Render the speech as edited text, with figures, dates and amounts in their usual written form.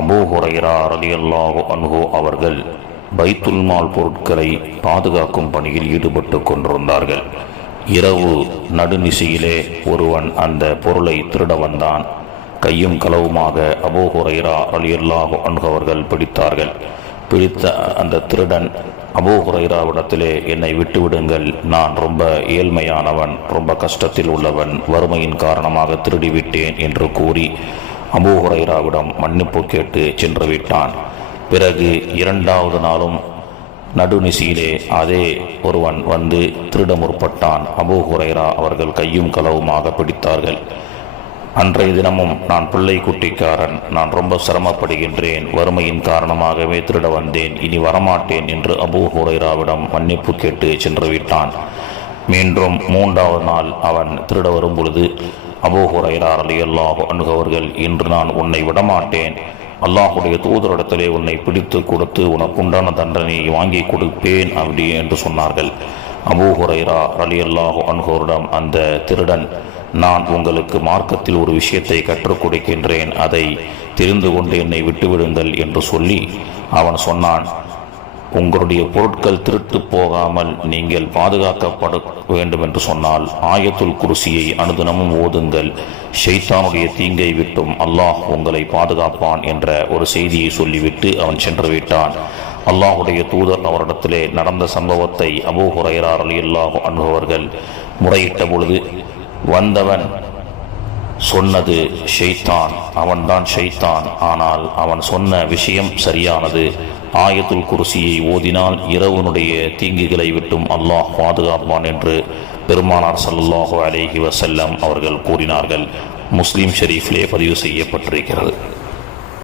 Abu Hurairah ரலியல்லாஹு அன்ஹு அவர்கள் பைத்துல் மால் பொருட்களை பாதுகாக்கும் பணியில் ஈடுபட்டு கொண்டிருந்தார்கள். இரவு நடுநிசையிலே ஒருவன் அந்த பொருளை திருட வந்தான். கையும் களவுமாக அபூ ஹுரைரா ரலியல்லாஹு அன்ஹு அவர்கள் பிடித்தார்கள். பிடித்த அந்த திருடன் அபூ ஹுரைராவிடத்திலே, என்னை விட்டுவிடுங்கள், நான் ரொம்ப ஏழ்மையானவன், ரொம்ப கஷ்டத்தில் உள்ளவன், வறுமையின் காரணமாக திருடிவிட்டேன் என்று கூறி அபூ ஹுரைராவிடம் மன்னிப்பு கேட்டு சென்று விட்டான். பிறகு இரண்டாவது நாளும் நடுநிசையிலே அதே ஒருவன் வந்து திருட முற்பட்டான். அபூ ஹுரைரா அவர்கள் கையும் களவுமாக பிடித்தார்கள். அன்றைய தினமும், நான் பிள்ளை குட்டிக்காரன், நான் ரொம்ப சிரமப்படுகின்றேன், வறுமையின் காரணமாகவே திருட வந்தேன், இனி வரமாட்டேன் என்று அபூ ஹுரைராவிடம் மன்னிப்பு கேட்டு சென்று விட்டான். மீண்டும் மூன்றாவது நாள் அவன் திருட வரும் பொழுது அபூ ஹுரைரா ரலியல்லாஹு அன்ஹு அவர்கள், இன்று நான் உன்னை விடமாட்டேன், அல்லாஹுடைய தூதரிடத்திலே உன்னை பிடித்து கொடுத்து உனக்குண்டான தண்டனையை வாங்கி கொடுப்பேன் அப்படி என்று சொன்னார்கள். அபூ ஹுரைரா ரலியல்லாஹு அன்ஹுவிடம் அந்த திருடன், நான் உங்களுக்கு மார்க்கத்தில் ஒரு விஷயத்தை கற்றுக் கொடுக்கின்றேன், அதை தெரிந்து கொண்டு என்னை விட்டுவிடுங்கள் என்று சொல்லி அவன் சொன்னான், உங்களுடைய பொருட்கள் திருட்டு போகாமல் நீங்கள் பாதுகாக்கப்பட வேண்டும் என்று சொன்னால் ஆயத்துல் குர்சியை அனுதினமும் ஓதுங்கள், ஷைத்தானுடைய தீங்கை விட்டும் அல்லாஹ் உங்களை பாதுகாப்பான் என்ற ஒரு செய்தியை சொல்லிவிட்டு அவன் சென்று விட்டான். அல்லாஹுடைய தூதர் அவரிடத்திலே நடந்த சம்பவத்தை அபூ ஹுரைரா ரலியல்லாஹு அன்ஹு அவர்கள் முறையிட்ட பொழுது, வந்தவன் சொன்னது ஷைத்தான், அவன்தான் ஷைத்தான், ஆனால் அவன் சொன்ன விஷயம் சரியானது, ஆயத்துல் குர்சியை ஓதினால் இரவனுடைய தீங்குகளை விட்டும் அல்லாஹ் பாதுகாப்பான் என்று பெருமானார் ஸல்லல்லாஹு அலைஹி வஸல்லம் அவர்கள் கூறினார்கள். முஸ்லிம் ஷரீஃபிலே பதிவு செய்யப்பட்டிருக்கிறது.